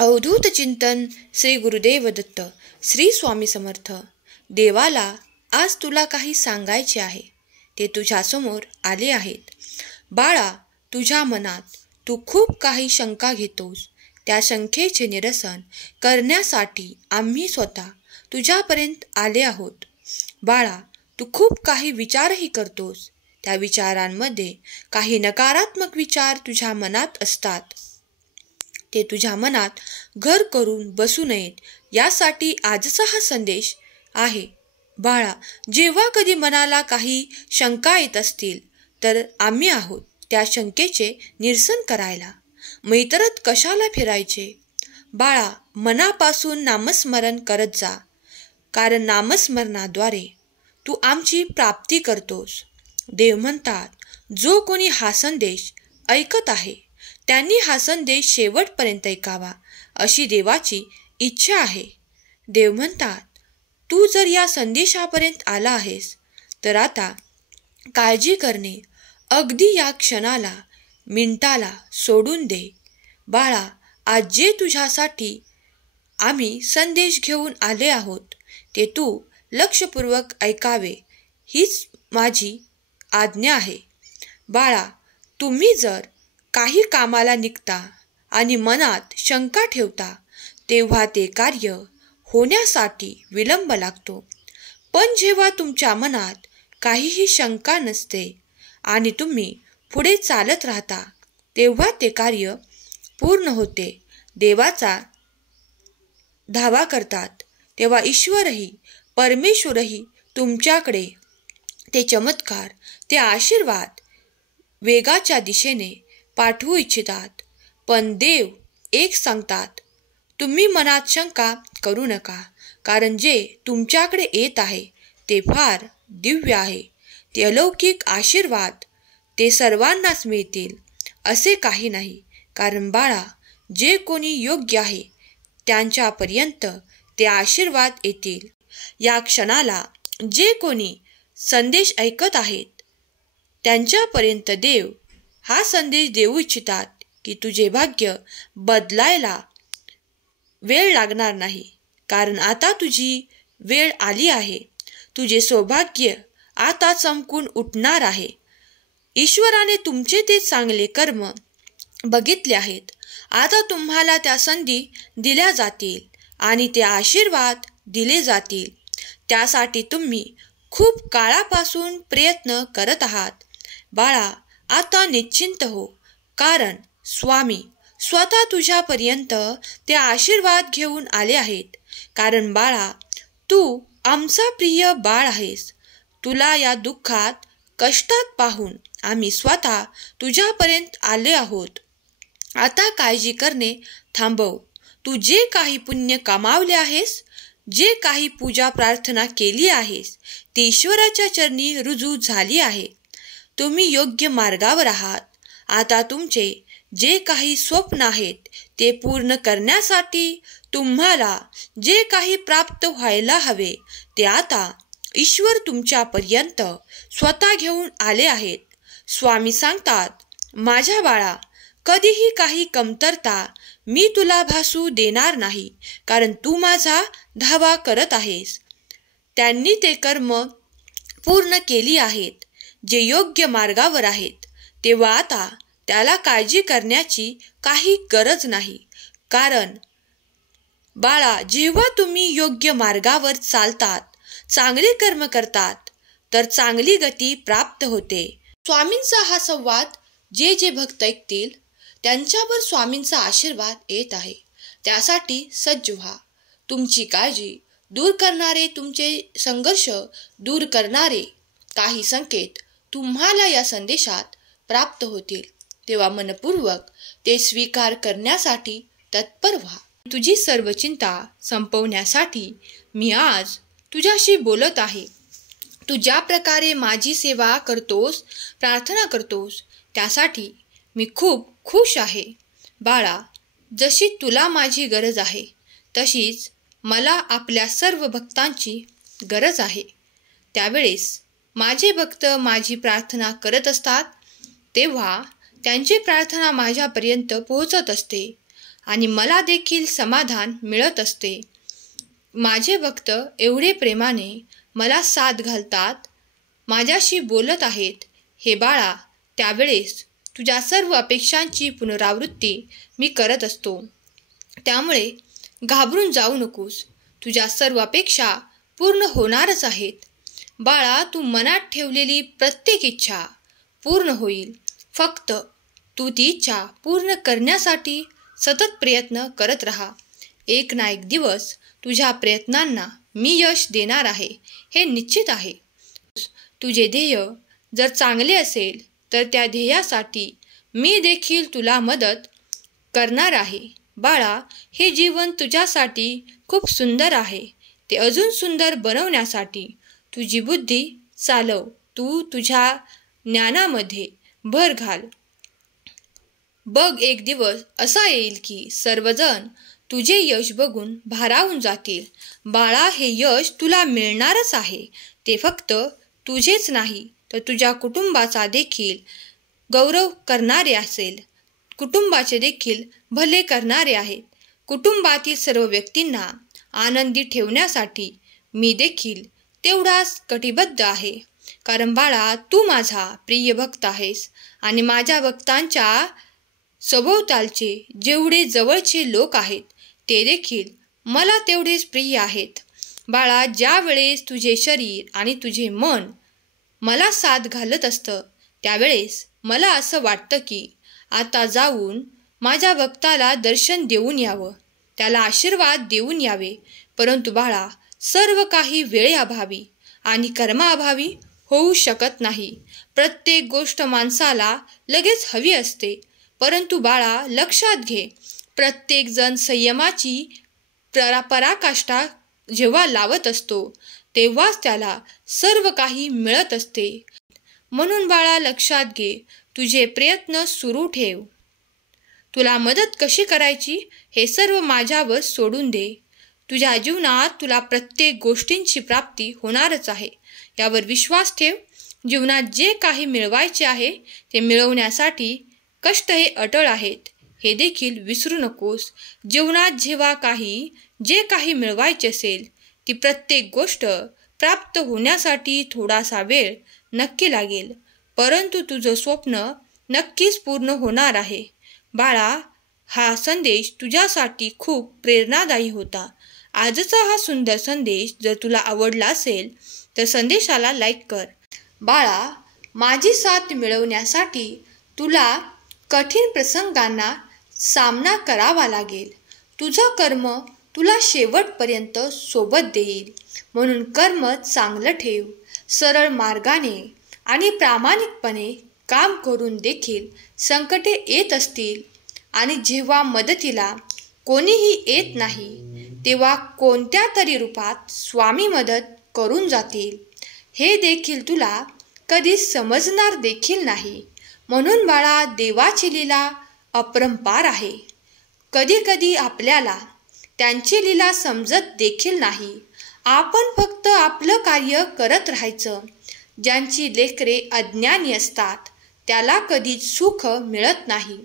अवधूत चिंतन श्री गुरुदेव दत्त. श्री स्वामी समर्थ. देवाला आज तुला काही सांगायचे आहे. ते तुझ्यासमोर आले आहेत. बाळा, तुझ्या मनात तू खूप काही शंका घेतोस. त्या शंकेचे निरसन करण्यासाठी आम्ही स्वतः तुझ्यापर्यंत आले आहोत. बाळा, तू खूप काही विचारही करतोस. त्या विचारांमध्ये काही नकारात्मक विचार तुझ्या मनात असतात. ते तुझ्या मनात घर करून बसू नयेत यासाठी आजचा हा संदेश आहे. बाळा, जेव्हा कधी मनाला काही शंका येत असतील तर आम्ही आहोत त्या शंकेचे निरसन करायला. मग इतरत कशाला फिरायचे? बाळा, मनापासून नामस्मरण करत जा, कारण नामस्मरणाद्वारे तू आमची प्राप्ती करतोस. देव म्हणतात, जो कोणी हा संदेश ऐकत आहे त्यांनी हा संदेश शेवटपर्यंत ऐकावा अशी देवाची इच्छा आहे. देव म्हणतात, तू जर या संदेशापर्यंत आला आहेस तर आता काळजी करणे अगदी या क्षणाला मिनिटाला सोडून दे. बाळा, आज जे तुझ्यासाठी आम्ही संदेश घेऊन आले आहोत ते तू लक्षपूर्वक ऐकावे हीच माझी आज्ञा आहे. बाळा, तुम्ही जर काही कामाला निघता आणि मनात शंका ठेवता तेव्हा ते कार्य होण्यासाठी विलंब लागतो. पण जेव्हा तुमच्या मनात काहीही शंका नसते आणि तुम्ही पुढे चालत राहता तेव्हा ते कार्य पूर्ण होते. देवाचा धावा करतात तेव्हा ईश्वरही परमेश्वरही तुमच्याकडे ते चमत्कार, ते आशीर्वाद वेगाच्या दिशेने पाठवू इच्छितात. पण देव एक सांगतात, तुम्ही मनात शंका करू नका, कारण जे तुमच्याकडे येत आहे ते फार दिव्य आहे. ते अलौकिक आशीर्वाद ते सर्वांनाच मिळतील असे काही नाही. कारण बाळा, जे कोणी योग्य आहे त्यांच्यापर्यंत ते आशीर्वाद येतील. या क्षणाला जे कोणी संदेश ऐकत आहेत त्यांच्यापर्यंत देव हा संदेश देऊ इच्छितात की तुझे भाग्य बदलायला वेळ लागणार नाही, कारण आता तुझी वेळ आली आहे. तुझे सौभाग्य आता चमकून उठणार आहे. ईश्वराने तुमचे ते चांगले कर्म बघितले आहेत. आता तुम्हाला त्या संधी दिल्या जातील आणि ते आशीर्वाद दिले जातील. त्यासाठी तुम्ही खूप काळापासून प्रयत्न करत आहात. बाळा, आता निश्चिंत हो, कारण स्वामी स्वतः तुझ्यापर्यंत ते आशीर्वाद घेऊन आले आहेत. कारण बाळा, तू आमचा प्रिय बाळ आहेस. तुला या दुःखात कष्टात पाहून आम्ही स्वतः तुझ्यापर्यंत आले आहोत. आता काळजी करणे थांबव. तू जे काही पुण्य कमावले आहेस, जे काही पूजा प्रार्थना केली आहेस ती ईश्वराच्या चरणी रुजू झाली आहे. तुम्ही योग्य मार्गावर आहात. आता तुमचे जे काही स्वप्न आहेत ते पूर्ण करण्यासाठी तुम्हाला जे काही प्राप्त व्हायला हवे ते आता ईश्वर तुमच्यापर्यंत स्वतः घेऊन आले आहेत. स्वामी सांगतात, माझ्या बाळा, कधीही काही कमतरता मी तुला भासू देणार नाही, कारण तू माझा धावा करत आहेस. त्यांनी ते कर्म पूर्ण केली आहेत जे योग्य मार्गावर आहेत. तेव्हा आता त्याला काळजी करण्याची काही गरज नाही. कारण बाळा, जेव्हा तुम्ही योग्य मार्गावर चालतात, चांगले कर्म करतात तर चांगली गती प्राप्त होते. स्वामींचा हा संवाद जे जे भक्त ऐकतील त्यांच्यावर स्वामींचा आशीर्वाद येत आहे. त्यासाठी सज्ज व्हा. तुमची काळजी दूर करणारे, तुमचे संघर्ष दूर करणारे काही संकेत तुम्हाला या संदेशात प्राप्त होतील. तेव्हा मनपूर्वक ते स्वीकार करण्यासाठी तत्पर व्हा. तुझी सर्व चिंता संपवण्यासाठी मी आज तुझ्याशी बोलत आहे. तू ज्या प्रकारे माझी सेवा करतोस, प्रार्थना करतोस, त्यासाठी मी खूप खुश आहे. बाळा, जशी तुला माझी गरज आहे तशीच मला आपल्या सर्व भक्तांची गरज आहे. त्यावेळेस माझे भक्त माझी प्रार्थना करत असतात तेव्हा त्यांची प्रार्थना माझ्यापर्यंत पोहोचत असते आणि मला देखील समाधान मिळत असते. माझे भक्त एवढे प्रेमाने मला साथ घालतात, माझ्याशी बोलत आहेत. हे बाळा, त्यावेळेस तुझ्या सर्व अपेक्षांची पुनरावृत्ती मी करत असतो. त्यामुळे घाबरून जाऊ नकोस. तुझ्या सर्व अपेक्षा पूर्ण होणारच आहेत. बाळा, तू मनात ठेवलेली प्रत्येक इच्छा पूर्ण होईल. फक्त तू ती इच्छा पूर्ण करण्यासाठी सतत प्रयत्न करत राहा. एक ना एक दिवस तुझ्या प्रयत्नांना मी यश देणार आहे, हे निश्चित आहे. तुझे ध्येय जर चांगले असेल तर त्या ध्येयासाठी मी देखील तुला मदत करणार आहे. बाळा, हे जीवन तुझ्यासाठी खूप सुंदर आहे. ते अजून सुंदर बनवण्यासाठी तुझी बुद्धी चालव. तू तुझ्या ज्ञानामध्ये भर घाल. बघ, एक दिवस असा येईल की सर्वजण तुझे यश बघून भारावून जातील. बाळा, हे यश तुला मिळणारच आहे. ते फक्त तुझेच नाही तर तुझ्या कुटुंबाचा देखील गौरव करणारे असेल. कुटुंबाचे देखील भले करणारे आहेत. कुटुंबातील सर्व व्यक्तींना आनंदी ठेवण्यासाठी मी देखील तेवढाच कटिबद्ध आहे. कारण बाळा, तू माझा प्रिय भक्त आहेस आणि माझ्या भक्तांच्या सभोवतालचे जेवढे जवळचे लोक आहेत ते देखील मला तेवढेच प्रिय आहेत. बाळा, ज्या वेळेस तुझे शरीर आणि तुझे मन मला साथ घालत असतं त्यावेळेस मला असं वाटतं की आता जाऊन माझ्या भक्ताला दर्शन देऊन यावं, त्याला आशीर्वाद देऊन यावे. परंतु बाळा, सर्व काही वेळेअभावी आणि कर्माअभावी होऊ शकत नाही. प्रत्येक गोष्ट माणसाला लगेच हवी असते. परंतु बाळा, लक्षात घे, प्रत्येक जण संयमाची पराकाष्ठा जेव्हा लावत असतो तेव्हाच त्याला सर्व काही मिळत असते. म्हणून बाळा, लक्षात घे, तुझे प्रयत्न सुरू ठेव. तुला मदत कशी करायची हे सर्व माझ्यावर सोडून दे. तुझ्या जीवनात तुला प्रत्येक गोष्टींची प्राप्ती होणारच आहे, यावर विश्वास ठेव. जीवनात जे काही मिळवायचे आहे ते मिळवण्यासाठी कष्ट हे अटळ आहेत, हे देखील विसरू नकोस. जीवनात जे काही मिळवायचे असेल ती प्रत्येक गोष्ट प्राप्त होण्यासाठी थोडासा वेळ नक्की लागेल, परंतु तुझं स्वप्न नक्कीच पूर्ण होणार आहे. बाळा, हा संदेश तुझ्यासाठी खूप प्रेरणादायी होता. आजचा हा सुंदर संदेश जर तुला आवडला असेल तर संदेशाला लाईक कर. बाळा, माझी साथ मिळवण्यासाठी तुला कठीण प्रसंगांना सामना करावा लागेल. तुझं कर्म तुला शेवटपर्यंत सोबत देईल. म्हणून कर्म चांगलं ठेव. सरळ मार्गाने आणि प्रामाणिकपणे काम करून देखील संकटे येत असतील आणि जेव्हा मदतीला कोणीही येत नाही तेव्हा कोणत्या तरी रूपात स्वामी मदत करून जातील, हे देखील तुला कधी समजणार देखील नाही. म्हणून बाळा, देवाची लीला अपरंपार आहे. कधी कधी आपल्याला त्यांची लीला समजत देखील नाही. आपण फक्त आपलं कार्य करत राहायचं. ज्यांची लेकरे अज्ञानी असतात त्याला कधीच सुख मिळत नाही.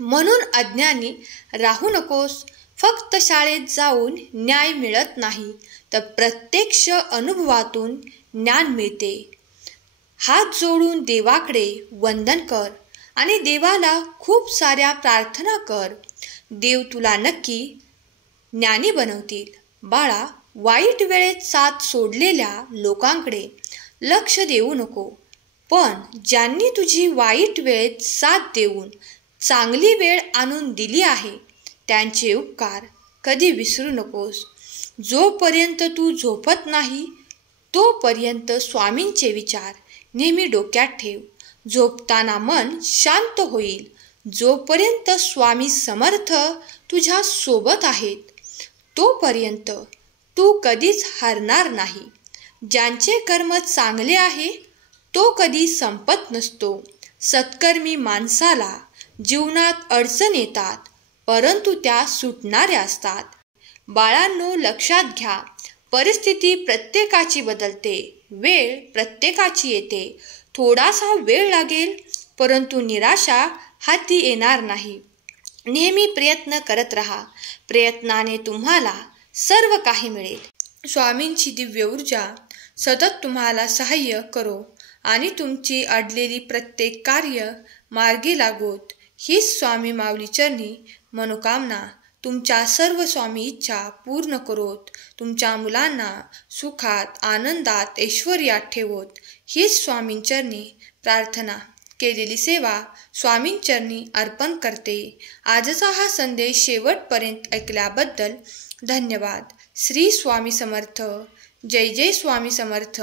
म्हणून अज्ञानी राहू नकोस. फक्त शाळेत जाऊन न्याय मिळत नाही तर प्रत्यक्ष अनुभवातून ज्ञान मिळते. हात जोडून देवाकडे वंदन कर आणि देवाला खूप साऱ्या प्रार्थना कर. देव तुला नक्की ज्ञानी बनवतील. बाळा, वाईट वेळेत साथ सोडलेल्या लोकांकडे लक्ष देऊ नको, पण ज्यांनी तुझी वाईट वेळेत साथ देऊन चांगली वेळ आणून दिली आहे त्यांचे उपकार कधी विसरू नकोस. जोपर्यंत तू झोपत नाही तोपर्यंत स्वामींचे विचार नेहमी डोक्यात ठेव. झोपताना मन शांत होईल. जोपर्यंत स्वामी समर्थ तुझ्या सोबत आहेत तोपर्यंत तू कधीच हारणार नाही. ज्यांचे कर्म चांगले आहे तो कधी संपत नसतो. सत्कर्मी माणसाला जीवनात अडचण येतात परंतु त्या सुटणाऱ्या असतात. बाळांनो, लक्षात घ्या, परिस्थिती प्रत्येकाची बदलते, वेळ प्रत्येकाची येते. थोडासा वेळ लागेल परंतु निराशा हाती येणार नाही. नेहमी प्रयत्न करत राहा. प्रयत्नाने तुम्हाला सर्व काही मिळेल. स्वामींची दिव्य ऊर्जा सतत तुम्हाला सहाय्य करो आणि तुमची अडलेली प्रत्येक कार्य मार्गी लागोत. हीच स्वामी माऊली चरणी मनोकामना. तुमच्या सर्व स्वामी इच्छा पूर्ण करोत. तुमच्या मुलांना सुखात, आनंदात, ऐश्वर्यात ठेवोत. हीच स्वामींचरणी प्रार्थना. केलेली सेवा स्वामींचरणी अर्पण करते. आजचा हा संदेश शेवटपर्यंत ऐकल्याबद्दल धन्यवाद. श्री स्वामी समर्थ. जय जय स्वामी समर्थ.